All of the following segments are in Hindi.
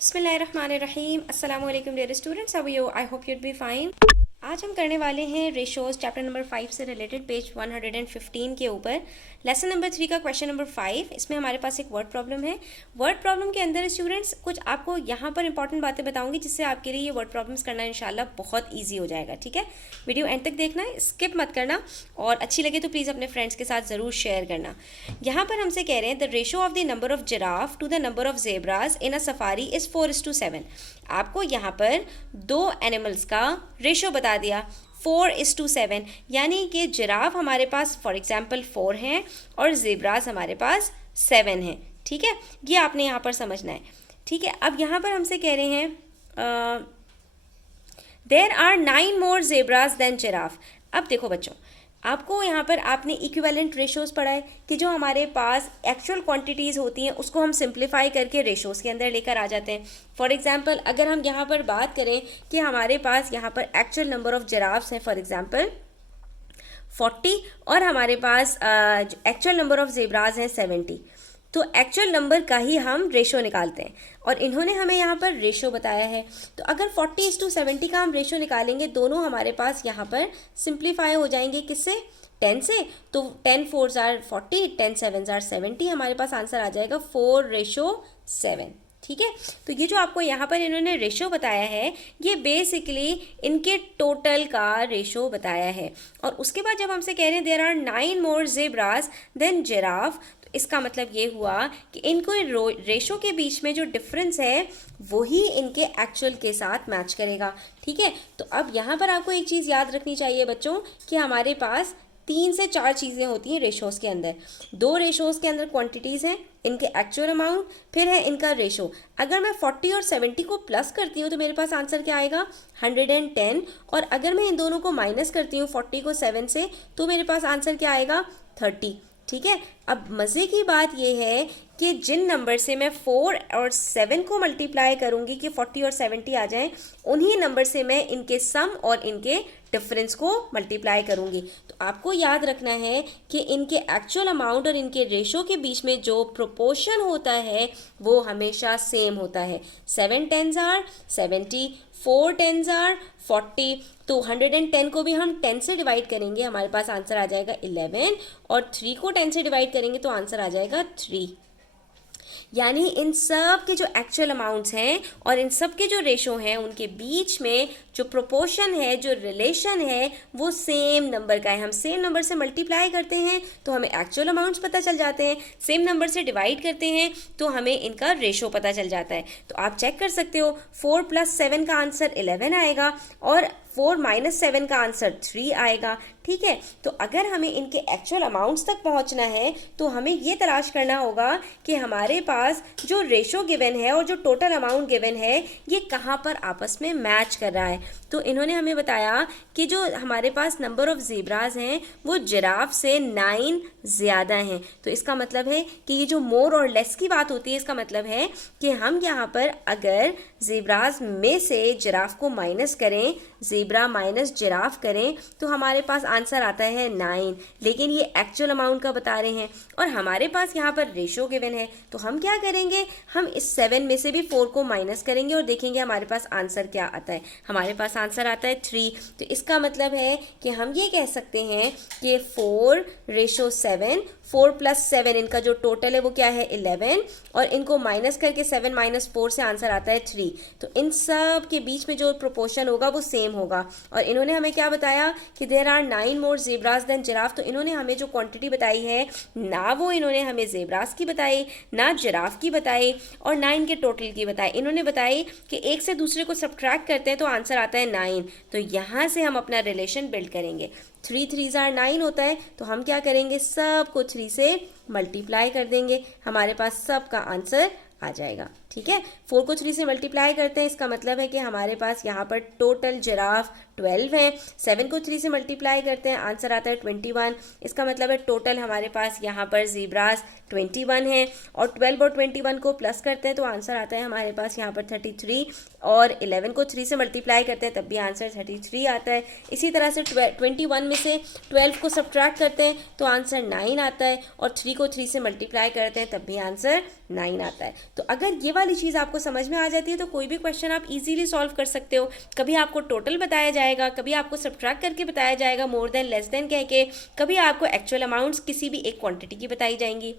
बिस्मिल्लाहिर्रहमानिर्रहीम अस्सलाम वालेकुम dear students, how are you? I hope you'd be fine. आज हम करने वाले हैं रेशोज चैप्टर नंबर 5 से रिलेटेड पेज 115 के ऊपर लेसन नंबर 3 का क्वेश्चन नंबर 5। इसमें हमारे पास एक वर्ड प्रॉब्लम है। वर्ड प्रॉब्लम के अंदर स्टूडेंट्स कुछ आपको यहाँ पर इंपॉर्टेंट बातें बताऊंगी जिससे आपके लिए ये वर्ड प्रॉब्लम्स करना इंशाल्लाह बहुत ईजी हो जाएगा। ठीक है, वीडियो एंड तक देखना है, स्किप मत करना, और अच्छी लगे तो प्लीज़ अपने फ्रेंड्स के साथ ज़रूर शेयर करना। यहाँ पर हमसे कह रहे हैं the ratio of the number of giraffe to the number of zebras in a safari is 4:7। आपको यहाँ पर दो एनिमल्स का रेशो बता दिया 4:7, यानी कि जिराफ हमारे पास फॉर एग्जाम्पल 4 हैं और जेब्राज हमारे पास 7 हैं। ठीक है, ये आपने यहाँ पर समझना है। ठीक है, अब यहाँ पर हमसे कह रहे हैं there are 9 more zebras than giraffe. अब देखो बच्चों, आपको यहाँ पर आपने इक्विवेलेंट रेशोज़ पढ़ा है कि जो हमारे पास एक्चुअल क्वांटिटीज़ होती हैं उसको हम सिंप्लीफाई करके रेशोज़ के अंदर लेकर आ जाते हैं। फॉर एग्जांपल अगर हम यहाँ पर बात करें कि हमारे पास यहाँ पर एक्चुअल नंबर ऑफ जिराफ्स हैं फॉर एग्जांपल 40 और हमारे पास एक्चुअल नंबर ऑफ जेब्राज हैं 70, तो एक्चुअल नंबर का ही हम रेशो निकालते हैं और इन्होंने हमें यहाँ पर रेशो बताया है। तो अगर 40:70 का हम रेशो निकालेंगे, दोनों हमारे पास यहाँ पर सिंप्लीफाई हो जाएंगे किससे? 10 से। तो 10 4s are 40, 10 7s are 70, हमारे पास आंसर आ जाएगा 4:7। ठीक है, तो ये जो आपको यहाँ पर इन्होंने रेशो बताया है ये बेसिकली इनके टोटल का रेशो बताया है। और उसके बाद जब हमसे कह रहे हैं there are 9 more zebras than giraffe, इसका मतलब ये हुआ कि इनको रेशो के बीच में जो डिफरेंस है वही इनके एक्चुअल के साथ मैच करेगा। ठीक है, तो अब यहाँ पर आपको एक चीज़ याद रखनी चाहिए बच्चों कि हमारे पास 3 से 4 चीज़ें होती हैं रेशोज़ के अंदर। 2 रेशोज़ के अंदर क्वांटिटीज़ हैं, इनके एक्चुअल अमाउंट, फिर है इनका रेशो। अगर मैं 40 और 70 को प्लस करती हूँ तो मेरे पास आंसर क्या आएगा? 110। और अगर मैं इन दोनों को माइनस करती हूँ 40 को 7 से, तो मेरे पास आंसर क्या आएगा? 30। ठीक है, अब मज़े की बात यह है कि जिन नंबर से मैं 4 और 7 को मल्टीप्लाई करूंगी कि 40 और 70 आ जाएं, उन्हीं नंबर से मैं इनके सम और इनके डिफरेंस को मल्टीप्लाई करूंगी। तो आपको याद रखना है कि इनके एक्चुअल अमाउंट और इनके रेशो के बीच में जो प्रोपोर्शन होता है वो हमेशा सेम होता है। 7 10s are 70, 4 10s are 40, तो 110 को भी हम 10 से डिवाइड करेंगे, हमारे पास आंसर आ जाएगा 11, और 3 को 10 से डिवाइड करेंगे तो आंसर आ जाएगा 3। यानी इन सब के जो एक्चुअल अमाउंट्स हैं और इन सब के जो रेशो हैं उनके बीच में जो प्रोपोर्शन है, जो रिलेशन है, वो सेम नंबर का है। हम सेम नंबर से मल्टीप्लाई करते हैं तो हमें एक्चुअल अमाउंट्स पता चल जाते हैं, सेम नंबर से डिवाइड करते हैं तो हमें इनका रेशो पता चल जाता है। तो आप चेक कर सकते हो 4 + 7 का आंसर 11 आएगा और 4 - 7 का आंसर 3 आएगा। ठीक है, तो अगर हमें इनके एक्चुअल अमाउंट्स तक पहुंचना है तो हमें ये तलाश करना होगा कि हमारे पास जो रेशो गिवन है और जो टोटल अमाउंट गिवन है ये कहाँ पर आपस में मैच कर रहा है। तो इन्होंने हमें बताया कि जो हमारे पास नंबर ऑफ जेब्राज हैं वो जिराफ से 9 ज़्यादा हैं। तो इसका मतलब है कि ये जो मोर और लेस की बात होती है, इसका मतलब है कि हम यहाँ पर अगर जेब्राज में से जिराफ को माइनस करें, ज़ेब्रा माइनस जिराफ करें, तो हमारे पास आंसर आता है 9। लेकिन ये एक्चुअल अमाउंट का बता रहे हैं और हमारे पास यहाँ पर रेशो गिवन है, तो हम क्या करेंगे? हम इस 7 में से भी 4 को माइनस करेंगे और देखेंगे हमारे पास आंसर क्या आता है। हमारे पास आंसर आता है 3। तो इसका मतलब है कि हम ये कह सकते हैं कि 4:7, 4 + 7 इनका जो टोटल है वो क्या है? 11, और इनको माइनस करके 7 - 4 से आंसर आता है 3। तो इन सब के बीच में जो प्रोपोर्शन होगा वो सेम होगा। और इन्होंने हमें क्या बताया कि there are 9 more zebras than giraffe. तो इन्होंने हमें जो क्वांटिटी बताई है ना वो इन्होंने हमें जेब्राज की बताई, ना जिराफ की बताई, और ना इनके टोटल की बताई। इन्होंने बताई कि एक से दूसरे को सब्ट्रैक्ट करते हैं तो आंसर आता है 9। तो यहाँ से हम अपना रिलेशन बिल्ड करेंगे। 3 3s are 9 होता है, तो हम क्या करेंगे? सबको 3 से मल्टीप्लाई कर देंगे, हमारे पास सब का आंसर आ जाएगा। ठीक है, 4 को 3 से मल्टीप्लाई करते हैं, इसका मतलब है कि हमारे पास यहाँ पर टोटल जिराफ 12 है। 7 को 3 से मल्टीप्लाई करते हैं, आंसर आता है 21। इसका मतलब है टोटल हमारे पास यहाँ पर ज़ेब्रास 21 है, और 12 और 21 को प्लस करते हैं तो आंसर आता है हमारे पास यहाँ पर 33, और 11 को 3 से मल्टीप्लाई करते हैं तब भी आंसर 33 आता है। इसी तरह से 21 में से 12 को सब्ट्रैक्ट करते हैं तो आंसर 9 आता है, और 3 को 3 से मल्टीप्लाई करते हैं तब भी आंसर 9 आता है। तो अगर ये वाली चीज़ आपको समझ में आ जाती है तो कोई भी क्वेश्चन आप इजीली सॉल्व कर सकते हो। कभी आपको टोटल बताया जाएगा, कभी आपको सब्ट्रैक्ट करके बताया जाएगा मोर देन लेस देन कह के, कभी आपको एक्चुअल अमाउंट्स किसी भी एक क्वांटिटी की बताई जाएंगी।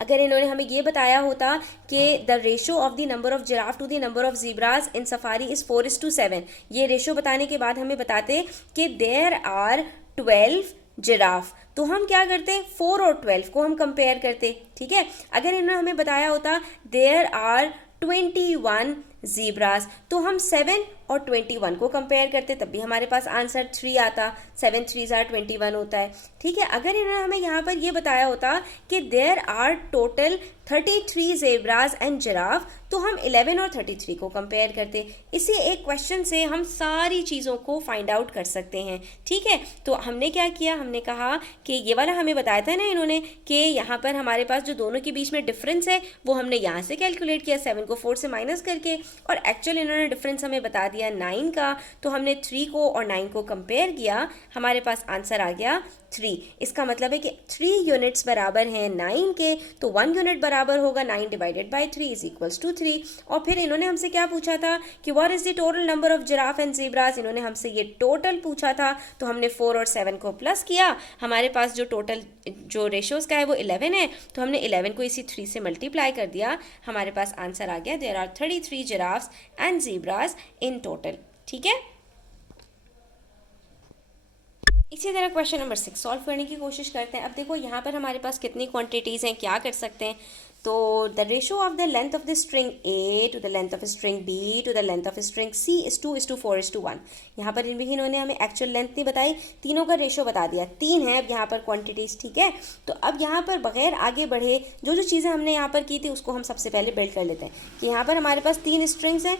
अगर इन्होंने हमें ये बताया होता कि the ratio of the number of giraffe to the number of zebras in safari is 4:7, ये रेशो बताने के बाद हमें बताते कि देयर आर 12 जिराफ, तो हम क्या करते 4 और 12 को हम कंपेयर करते, ठीक है। अगर इन्होंने हमें बताया होता देयर आर 21 जीब्रास, तो हम 7 और 21 को कंपेयर करते, तब भी हमारे पास आंसर 3 आता, 7 3 21 होता है, ठीक है। अगर इन्होंने हमें यहाँ पर ये बताया होता कि there are total 33 zebras and giraffe, तो हम 11 और 33 को कंपेयर करते। इसी एक क्वेश्चन से हम सारी चीज़ों को फाइंड आउट कर सकते हैं, ठीक है। तो हमने क्या किया, हमने कहा कि ये वाला हमें बताया था ना इन्होंने कि यहाँ पर हमारे पास जो दोनों के बीच में डिफरेंस है वो हमने यहाँ से कैलकुलेट किया 7 को 4 से माइनस करके, और एक्चुअल इन्होंने डिफरेंस हमें बता दिया 9 का, तो हमने 3 को और 9 को कंपेयर किया, हमारे पास आंसर आ गया 3। इसका मतलब है कि 3 यूनिट्स बराबर हैं 9 के, तो 1 यूनिट बराबर होगा 9 divided by 3 is equals to 3। और फिर इन्होंने हमसे क्या पूछा था कि what is the total number of giraffe and zebras, इन्होंने हमसे ये टोटल पूछा था, तो हमने 4 और 7 को प्लस किया, हमारे पास जो टोटल जो रेशोज़ का है वो 11 है, तो हमने 11 को इसी 3 से मल्टीप्लाई कर दिया, हमारे पास आंसर आ गया there are 33 giraffes and zebras in total, ठीक है। इसी तरह क्वेश्चन नंबर 6 सॉल्व करने की कोशिश करते हैं। अब देखो यहाँ पर हमारे पास कितनी क्वांटिटीज़ हैं, क्या कर सकते हैं। तो the ratio of the length of the string A to the length of string B to the length of string C is 2:4:1। यहाँ पर इन्होंने हमें एक्चुअल लेंथ नहीं बताई, तीनों का रेशो बता दिया, 3 है अब यहाँ पर क्वांटिटीज़, ठीक है। तो अब यहाँ पर बगैर आगे बढ़े जो चीज़ें हमने यहाँ पर की थी उसको हम सबसे पहले बिल्ड कर लेते हैं कि यहाँ पर हमारे पास 3 स्ट्रिंग्स हैं,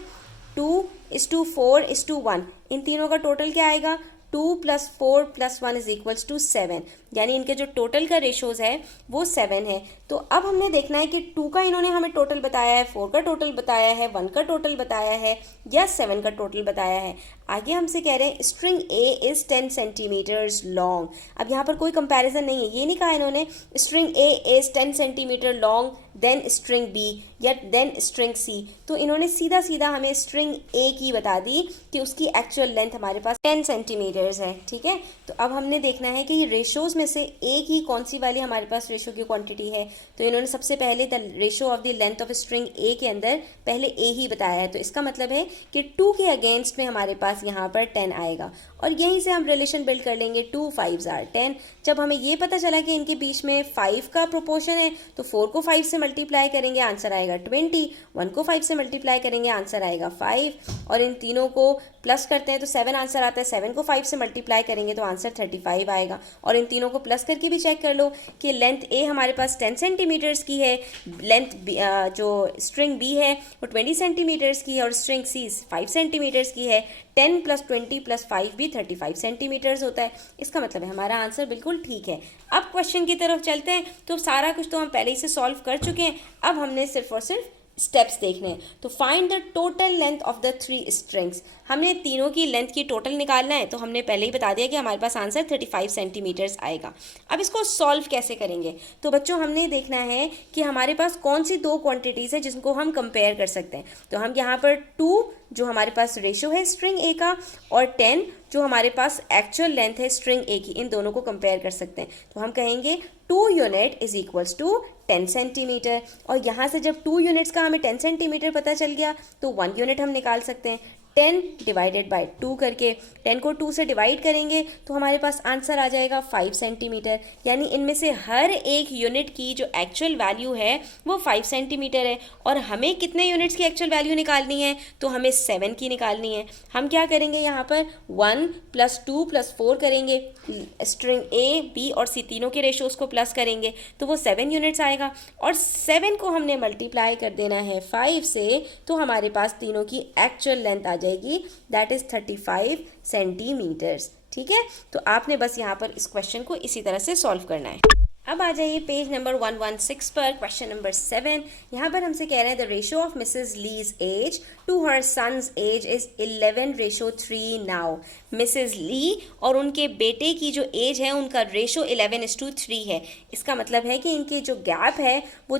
2:4:1, इन तीनों का टोटल क्या आएगा 2 + 4 + 1 इज इक्वल्स टू 7, यानी इनके जो टोटल का रेशोज़ है वो 7 है। तो अब हमने देखना है कि 2 का इन्होंने हमें टोटल बताया है, 4 का टोटल बताया है, 1 का टोटल बताया है या 7 का टोटल बताया है। आगे हमसे कह रहे हैं string A is 10 centimetres long. अब यहाँ पर कोई कंपैरिजन नहीं है, ये नहीं कहा इन्होंने string A is 10 centimetre long then string B या देन स्ट्रिंग सी, तो इन्होंने सीधा सीधा हमें स्ट्रिंग ए की बता दी कि उसकी एक्चुअल लेंथ हमारे पास 10 सेंटीमीटर्स है, ठीक है। तो अब हमने देखना है कि रेशोज़ में से ए की कौन सी वाली हमारे पास रेशो की क्वांटिटी है। तो इन्होंने सबसे पहले the ratio of the length of string ए के अंदर पहले ए ही बताया है, तो इसका मतलब है कि 2 के अगेंस्ट में हमारे पास यहाँ पर 10 आएगा, और यहीं से हम रिलेशन बिल्ड कर लेंगे 2 5s are 10। जब हमें ये पता चला कि इनके बीच में 5 का प्रोपोर्शन है, तो 4 को 5 से मल्टीप्लाई करेंगे आंसर आएगा 20, 1 को 5 से मल्टीप्लाई करेंगे आंसर आएगा 5, और इन तीनों को प्लस करते हैं तो 7 आंसर आता है, 7 को 5 से मल्टीप्लाई करेंगे तो आंसर 35 आएगा। और इन तीनों को प्लस करके भी चेक कर लो कि लेंथ ए हमारे पास 10 सेंटीमीटर्स की है, लेंथ जो स्ट्रिंग बी है वो 20 सेंटीमीटर्स की है, और स्ट्रिंग सी 5 सेंटीमीटर्स की है। 10 + 20 + 5 भी 35 सेंटीमीटर्स होता है। इसका मतलब है हमारा आंसर बिल्कुल ठीक है। अब क्वेश्चन की तरफ चलते हैं। तो सारा कुछ तो हम पहले ही से सॉल्व कर चुके हैं, अब हमने सिर्फ और सिर्फ स्टेप्स देखने हैं। तो find the total length of the 3 strings, हमने तीनों की लेंथ की टोटल निकालना है, तो हमने पहले ही बता दिया कि हमारे पास आंसर 35 सेंटीमीटर्स आएगा। अब इसको सॉल्व कैसे करेंगे, तो बच्चों हमने देखना है कि हमारे पास कौन सी 2 क्वांटिटीज़ है जिनको हम कंपेयर कर सकते हैं। तो हम यहाँ पर 2 जो हमारे पास रेशो है स्ट्रिंग ए का, और 10 जो हमारे पास एक्चुअल लेंथ है स्ट्रिंग ए की, इन दोनों को कंपेयर कर सकते हैं। तो हम कहेंगे 2 unit is equals to 10 centimetre, और यहाँ से जब 2 यूनिट्स का हमें 10 सेंटीमीटर पता चल गया तो 1 यूनिट हम निकाल सकते हैं। 10 डिवाइडेड बाई 2 करके 10 को 2 से डिवाइड करेंगे तो हमारे पास आंसर आ जाएगा 5 सेंटीमीटर, यानी इनमें से हर एक यूनिट की जो एक्चुअल वैल्यू है वो 5 सेंटीमीटर है। और हमें कितने यूनिट्स की एक्चुअल वैल्यू निकालनी है, तो हमें 7 की निकालनी है। हम क्या करेंगे यहाँ पर 1 + 2 + 4 करेंगे, स्ट्रिंग ए बी और सी तीनों के रेशोज़ को प्लस करेंगे तो वो 7 यूनिट्स आएगा, और 7 को हमने मल्टीप्लाई कर देना है 5 से, तो हमारे पास तीनों की एक्चुअल लेंथ आ जाएगी, दैट इज़ 35 सेंटीमीटर्स। ठीक है, तो आपने बस यहाँ पर इस क्वेश्चन को इसी तरह से सॉल्व करना है। अब आ जाइए पेज नंबर 116 पर, क्वेश्चन नंबर 7। यहाँ पर हमसे कह रहे हैं the ratio of Mrs Lee's age to her son's age is 11:3 now. Mrs Lee और उनके बेटे की जो एज है उनका रेशो 11:3 है। इसका मतलब है कि इनके जो गैप है वो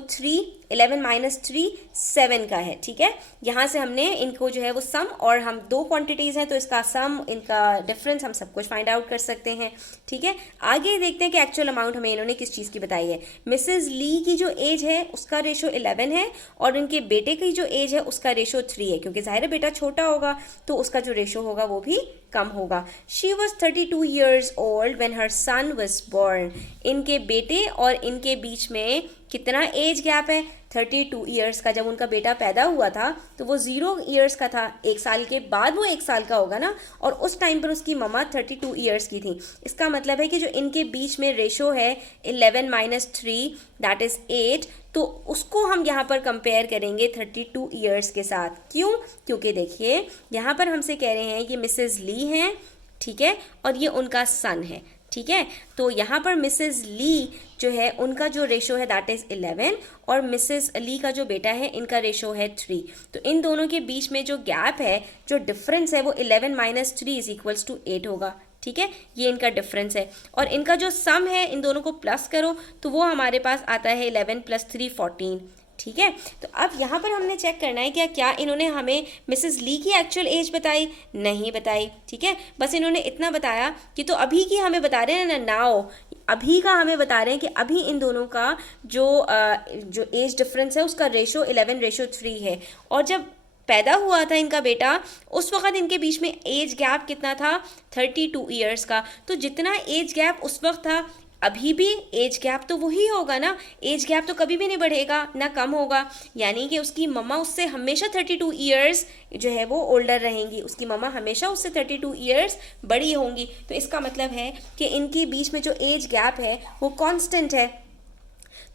11 माइनस 3 7 का है। ठीक है, यहाँ से हमने इनको जो है वो सम, और हम दो क्वांटिटीज़ हैं तो इसका सम, इनका डिफरेंस हम सब कुछ फाइंड आउट कर सकते हैं। ठीक है, आगे देखते हैं कि एक्चुअल अमाउंट हमें इन्होंने किस चीज़ की बताई है। मिसेस ली की जो एज है उसका रेशो 11 है और इनके बेटे की जो एज है उसका रेशो 3 है, क्योंकि जाहिर है बेटा छोटा होगा तो उसका जो रेशो होगा वो भी कम होगा। She was 32 years old when her son was born। इनके बेटे और इनके बीच में कितना एज गैप है? 32 ईयर्स का। जब उनका बेटा पैदा हुआ था तो वो 0 ईयर्स का था, 1 साल के बाद वो 1 साल का होगा ना, और उस टाइम पर उसकी मम्मा 32 ईयर्स की थी। इसका मतलब है कि जो इनके बीच में रेशो है 11 माइनस 3 दैट इज़ 8, तो उसको हम यहाँ पर कंपेयर करेंगे 32 ईयर्स के साथ। क्यों? क्योंकि देखिए यहाँ पर हमसे कह रहे हैं कि मिसेस ली हैं, ठीक है, और ये उनका सन है। ठीक है, तो यहाँ पर मिसेस ली जो है उनका जो रेशो है दैट इज़ 11 और मिसेस ली का जो बेटा है इनका रेशो है 3। तो इन दोनों के बीच में जो गैप है, जो डिफरेंस है वो 11 माइनस 3 इज इक्वल्स टू 8 होगा। ठीक है, ये इनका डिफरेंस है, और इनका जो सम है इन दोनों को प्लस करो तो वो हमारे पास आता है 11 + 3 14। ठीक है, तो अब यहाँ पर हमने चेक करना है क्या इन्होंने हमें मिसेस ली की एक्चुअल एज बताई? नहीं बताई। ठीक है, बस इन्होंने इतना बताया कि तो अभी की हमें बता रहे हैं ना, नाउ अभी का हमें बता रहे हैं कि अभी इन दोनों का जो एज डिफरेंस है उसका रेशो 11:3 है, और जब पैदा हुआ था इनका बेटा उस वक्त इनके बीच में एज गैप कितना था? 32 ईयर्स का। तो जितना एज गैप उस वक्त था अभी भी एज गैप तो वही होगा ना, एज गैप तो कभी भी नहीं बढ़ेगा ना कम होगा, यानी कि उसकी मम्मा उससे हमेशा 32 ईयर्स जो है वो ओल्डर रहेंगी, उसकी मम्मा हमेशा उससे 32 ईयर्स बड़ी होंगी। तो इसका मतलब है कि इनके बीच में जो एज गैप है वो कांस्टेंट है।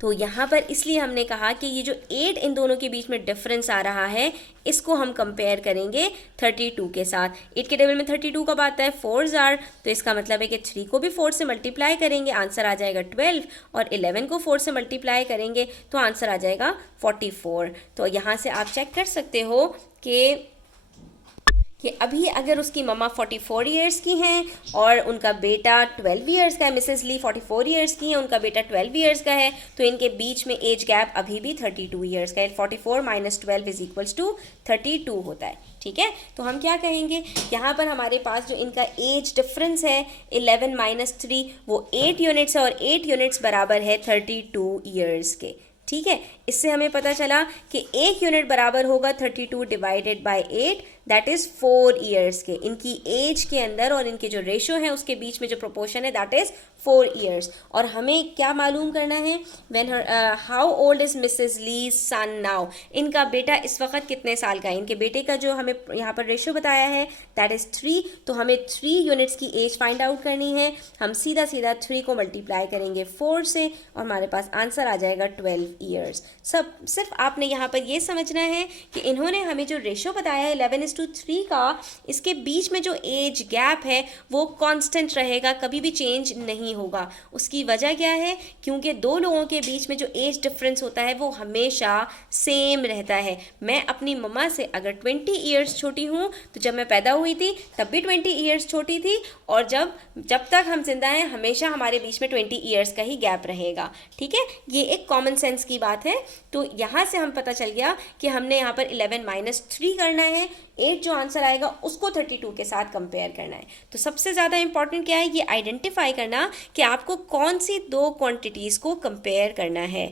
तो यहाँ पर इसलिए हमने कहा कि ये जो 8 इन दोनों के बीच में डिफरेंस आ रहा है इसको हम कंपेयर करेंगे 32 के साथ। 8 के टेबल में 32 कब आता है? 4s are, तो इसका मतलब है कि 3 को भी 4 से मल्टीप्लाई करेंगे, आंसर आ जाएगा 12, और 11 को 4 से मल्टीप्लाई करेंगे तो आंसर आ जाएगा 44। तो यहाँ से आप चेक कर सकते हो कि अभी अगर उसकी मम्मा 44 ईयर्स की हैं और उनका बेटा 12 ईयर्स का है, मिसेस ली 44 ईयर्स की हैं, उनका बेटा 12 ईयर्स का है, तो इनके बीच में एज गैप अभी भी 32 ईयर्स का है। 44 माइनस 12 इज इक्वल्स टू 32 होता है। ठीक है, तो हम क्या कहेंगे, यहाँ पर हमारे पास जो इनका एज डिफरेंस है 11 माइनस 3 वो 8 यूनिट्स है, और 8 यूनिट्स बराबर है 32 ईयर्स के। ठीक है, इससे हमें पता चला कि 1 यूनिट बराबर होगा 32 divided by 8 that is 4 years के। इनकी एज के अंदर और इनके जो रेशो है उसके बीच में जो प्रोपोर्शन है दैट इज़ 4 ईयर्स। और हमें क्या मालूम करना है, when how old is Mrs Lee's son now, इनका बेटा इस वक्त कितने साल का है। इनके बेटे का जो हमें यहाँ पर रेशो बताया है दैट इज़ 3, तो हमें 3 यूनिट्स की एज फाइंड आउट करनी है। हम सीधा 3 को मल्टीप्लाई करेंगे 4 से और हमारे पास आंसर आ जाएगा 12 ईयर्स। सब सिर्फ आपने यहाँ पर ये समझना है कि इन्होंने हमें जो रेशो बताया है 11:3 का, इसके बीच में जो एज गैप है वो कांस्टेंट रहेगा, कभी भी चेंज नहीं होगा। उसकी वजह क्या है, क्योंकि दो लोगों के बीच में जो एज डिफरेंस होता है वो हमेशा सेम रहता है। मैं अपनी मम्मा से अगर 20 ईयर्स छोटी हूँ तो जब मैं पैदा हुई थी तब भी 20 ईयर्स छोटी थी, और जब तक हम जिंदा हैं हमेशा हमारे बीच में 20 ईयर्स का ही गैप रहेगा। ठीक है, ये एक कॉमन सेंस की बात है। तो यहाँ से हम पता चल गया कि हमने यहाँ पर 11 माइनस 3 करना है, 8 जो आंसर आएगा उसको 32 के साथ कंपेयर करना है। तो सबसे ज़्यादा इंपॉर्टेंट क्या है, ये आइडेंटिफाई करना कि आपको कौन सी दो क्वांटिटीज़ को कंपेयर करना है।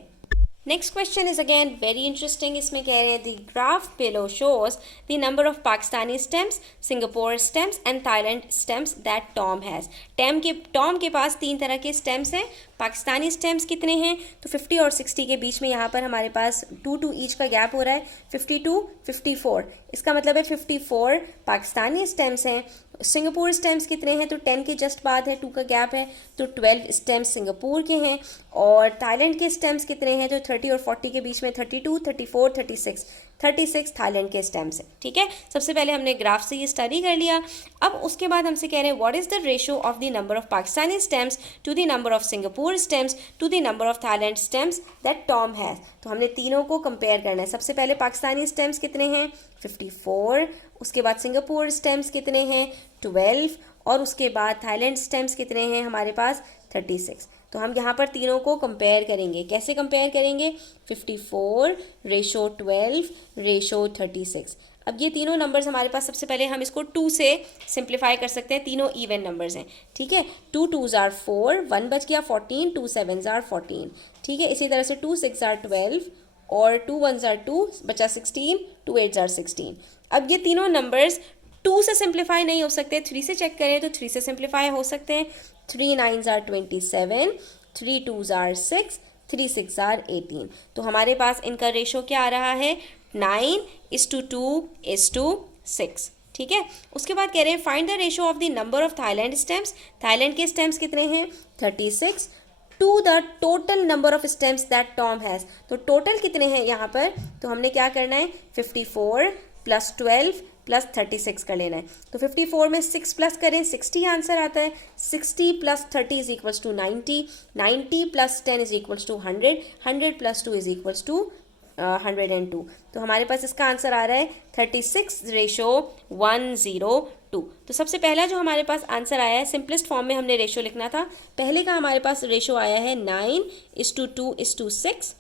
Next question is again very interesting. इसमें कह रहे हैं the graph below shows the number of Pakistani stems, Singapore stems and Thailand stamps that Tom has. Tom के पास 3 तरह के स्टेम्स हैं, पाकिस्तानी स्टेम्स कितने हैं, तो 50 और 60 के बीच में यहाँ पर हमारे पास 2 ईच का गैप हो रहा है, 52 54। इसका मतलब है 54 पाकिस्तानी स्टेम्स हैं। सिंगापुर स्टेम्स कितने हैं, तो 10 के जस्ट बाद है, 2 का गैप है, तो 12 स्टेम्स सिंगापुर के हैं। और थाईलैंड के स्टेम्स कितने हैं, तो 30 और 40 के बीच में 32 34 36। 36 थाईलैंड के स्टेम्स हैं, ठीक है। सबसे पहले हमने ग्राफ से ये स्टडी कर लिया। अब उसके बाद हमसे कह रहे हैं what is the ratio of the number of Pakistani stamps to the number of Singapore stamps to the number of Thailand stamps that Tom has. तो हमने तीनों को कंपेयर करना है। सबसे पहले पाकिस्तानी स्टेम्स कितने हैं 54, उसके बाद सिंगापुर स्टेम्स कितने हैं 12, और उसके बाद थाईलैंड स्टेम्स कितने हैं हमारे पास 36। तो हम यहाँ पर तीनों को कंपेयर करेंगे। कैसे कंपेयर करेंगे 54 रेशो 12 रेशो 36। अब ये तीनों नंबर्स हमारे पास, सबसे पहले हम इसको 2 से सिंप्लीफाई कर सकते हैं। तीनों इवन नंबर्स हैं, ठीक है। 2 2s are 4, 1 बच गया 14, 2 7s are 14, ठीक है। इसी तरह से 2 6s are 12 और 2 1s are 2, बचा 16, 2 8s are 16। अब ये तीनों नंबर्स 2 से सिंप्लीफाई नहीं हो सकते, 3 से चेक करें तो 3 से सिंप्लीफाई हो सकते हैं। 3 9s are 27, 3 2s are 6, 3 6s are 18। तो हमारे पास इनका रेशो क्या आ रहा है 9:2:6, ठीक है। उसके बाद कह रहे हैं find the ratio of the number of Thailand stamps. Thailand के स्टेम्स कितने हैं 36 to the total number of stamps that Tom has. तो टोटल कितने हैं यहाँ पर, तो हमने क्या करना है 54 + 12 + 36 कर लेना है। तो 54 में 6 प्लस करें 60 आंसर आता है। 60 + 30 = 90, 90 + 10 = 100, 100 + 2 = 102। तो हमारे पास इसका आंसर आ रहा है 36:102। तो सबसे पहला जो हमारे पास आंसर आया है सिंपलेस्ट फॉर्म में हमने रेशो लिखना था। पहले का हमारे पास रेशो आया है 9:2:6,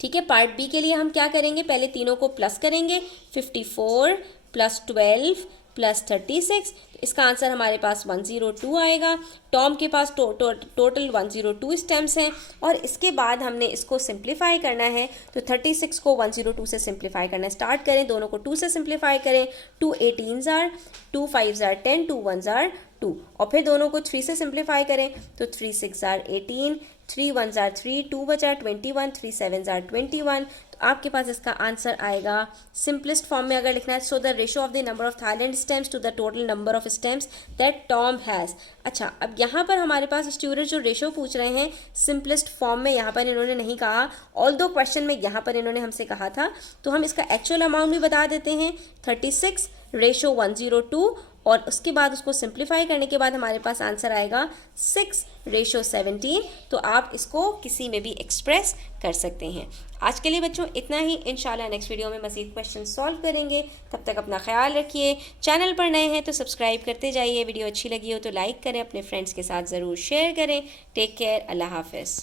ठीक है। पार्ट बी के लिए हम क्या करेंगे, पहले तीनों को प्लस करेंगे 54 + 12 + 36। इसका आंसर हमारे पास 102 आएगा। टॉम के पास टोटल 102 स्टेम्स हैं और इसके बाद हमने इसको सिंप्लीफाई करना है। तो 36 को 102 से सिंप्लीफाई करना स्टार्ट करें, दोनों को 2 से सिंप्लीफाई करें। 2 18s are, 2 5s are 10, 2 1s are 2, और फिर दोनों को 3 से सिंप्लीफाई करें तो 3 6s are 18, 3 1s are 3, 2 बचा 21, 3 7s are 21। तो आपके पास इसका आंसर आएगा सिंपलेस्ट फॉर्म में अगर लिखना है so the ratio of the number of Thailand stamps to the total number of stamps that Tom has. अच्छा, अब यहाँ पर हमारे पास स्टूडेंट जो रेशो पूछ रहे हैं सिंपलेस्ट फॉर्म में, यहाँ पर इन्होंने नहीं कहा, ऑल्दो क्वेश्चन में यहाँ पर इन्होंने हमसे कहा था। तो हम इसका एक्चुअल अमाउंट भी बता देते हैं 36:102, और उसके बाद उसको सिंप्लीफाई करने के बाद हमारे पास आंसर आएगा 6:17। तो आप इसको किसी में भी एक्सप्रेस कर सकते हैं। आज के लिए बच्चों इतना ही। इंशाल्लाह नेक्स्ट वीडियो में मज़ीद क्वेश्चन सॉल्व करेंगे। तब तक अपना ख्याल रखिए। चैनल पर नए हैं तो सब्सक्राइब करते जाइए। वीडियो अच्छी लगी हो तो लाइक करें, अपने फ्रेंड्स के साथ ज़रूर शेयर करें। टेक केयर, अल्लाह हाफ़िज़।